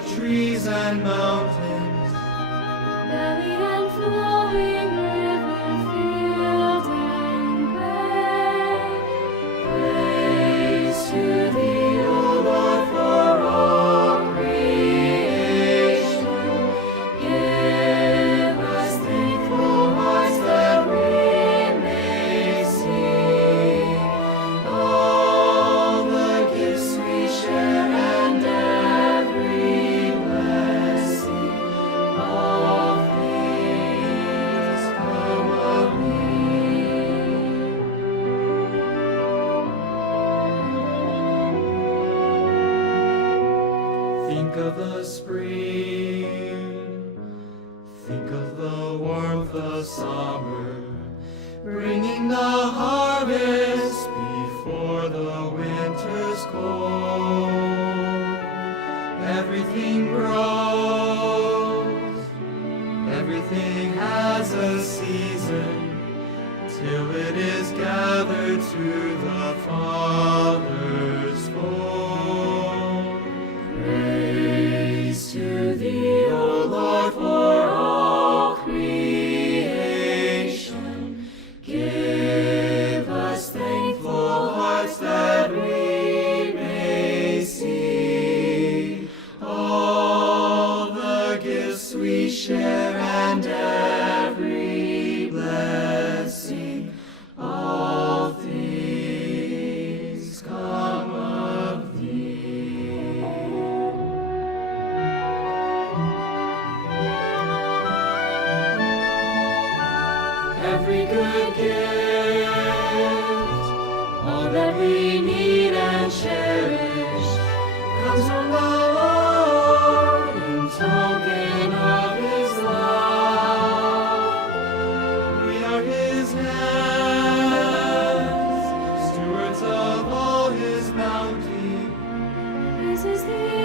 the trees and mountains, valley and flowing river, field and plain. Praise to thee, O Lord, for all creation. Give us thankful hearts that we may sing all the gifts we share and every blessing. All things come of thee. think of the spring, think of the warmth of summer, bringing the harvest before the winter's cold. Everything grows, everything has a season, till it is gathered to the Father's fold. Praise to thee, O Lord, for all creation. Give us thankful hearts that we may see all the gifts we share and every blessing. All things come of thee. Every good gift, all that we need and cherish, comes from the Lord in token of His love. We are His hands, stewards of all His bounty. This is the